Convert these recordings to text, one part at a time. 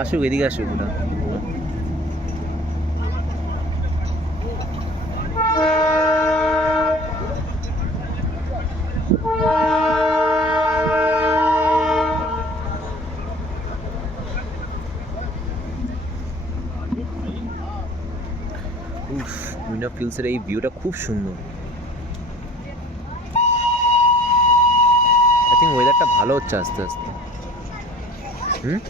আসুক, এদিকে আসুক ওটা। উফ, মিনা ফিল্সের এই ভিউটা খুব সুন্দর। আই থিঙ্ক ওয়েদারটা ভালো হচ্ছে আস্তে আস্তে। হুম,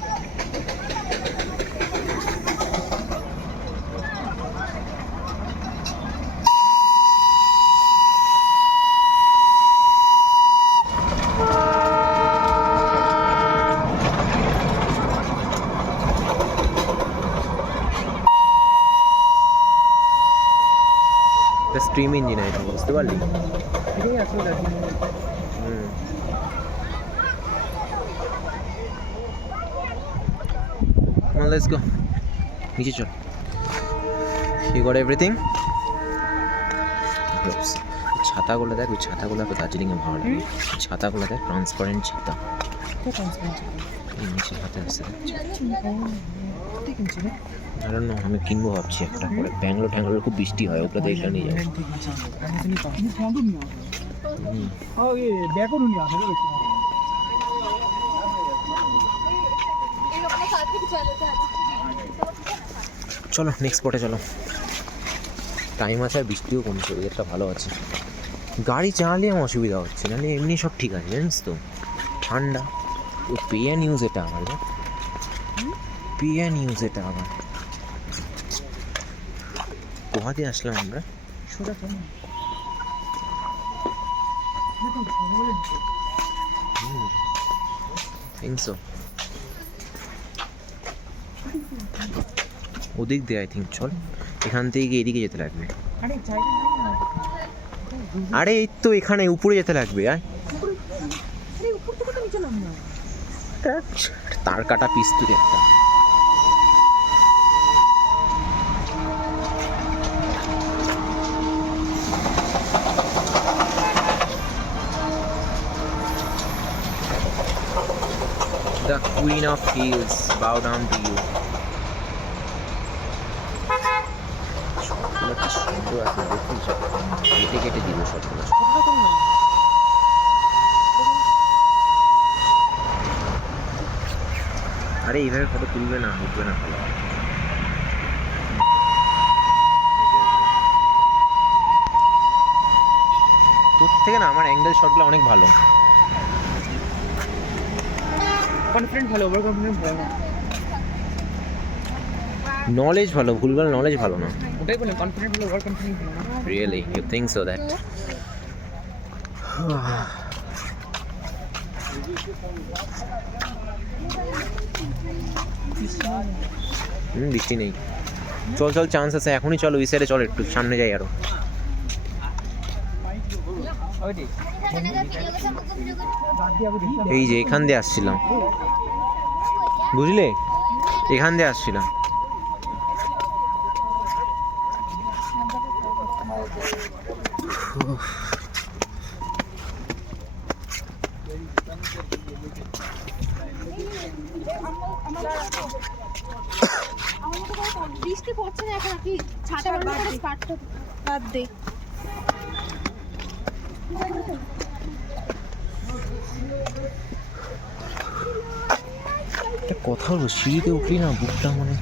স্ট্রিম ইঞ্জিন এটা, বুঝতে পারলি? হুম, লেটস গো, নিচে চল। You got everything? ছাতাগুলো দেখ, ওই ছাতাগুলো তো দার্জিলিংয়ে ভালো লাগে। ছাতাগুলো দেখ, ট্রান্সপারেন্ট ছাতা। নিচে হাতে আসছে, I don't know, আমি কিনবো ভাবছি একটা করে। ব্যাঙ্গালোর খুব বৃষ্টি হয়, ওগুলো তো এখানে নিয়ে যাবো। চলো নেক্সট স্পটে চলো, টাইম আছে আর বৃষ্টিও কমছে, ওয়েদারটা ভালো আছে। গাড়ি চালালে আমার অসুবিধা হচ্ছে, নাহলে এমনি সব ঠিক আছে জানিস তো। ঠান্ডা। ও পেয়া নিউজ এটা আবার, পেয়া নিউজ এটা আবার। কোহাতে আসলাম আমরা? ওদিক দিয়ে আই থিঙ্ক। চল, এখান থেকে গিয়ে এদিকে যেতে লাগবে। আরে এই তো এখানে উপরে যেতে লাগবে। আয়, তার কাটা পিস্তুরি একটা। The Queen of Hills, bow down to you. সবগুলো কি সুন্দর আছে দেখুন, সব কেটে কেটে দিল সবগুলো। আরে এইভাবে ফটো তুলবে না, উঠবে না ভালো। তোর থেকে না আমার অ্যাঙ্গেল শটগুলো অনেক ভালো। কনফিডেন্ট ভালো, ওভার কনফিডেন্ট ভালো না। নলেজ ভালো, ভুলভাল নলেজ ভালো না। ওটাই বলে কনফিডেন্ট ভালো, ওভার কনফিডেন্ট ভালো না। Really you think so that? বৃষ্টি নেই। চল চল, চান্স আছে এখনই। চল ওই সাইডে চল, একটু সামনে যাই আরো। এই যে এখান দিয়ে আসছিলাম, বুঝলে, এখান দিয়ে আসছিলাম। বৃষ্টি পড়ছে না এখন, কি ছাতা বন্ধ করে স্টার্টটা বাদ দে। কথা হলো, সিঁড়িতে উঠলি না বুকটা মানে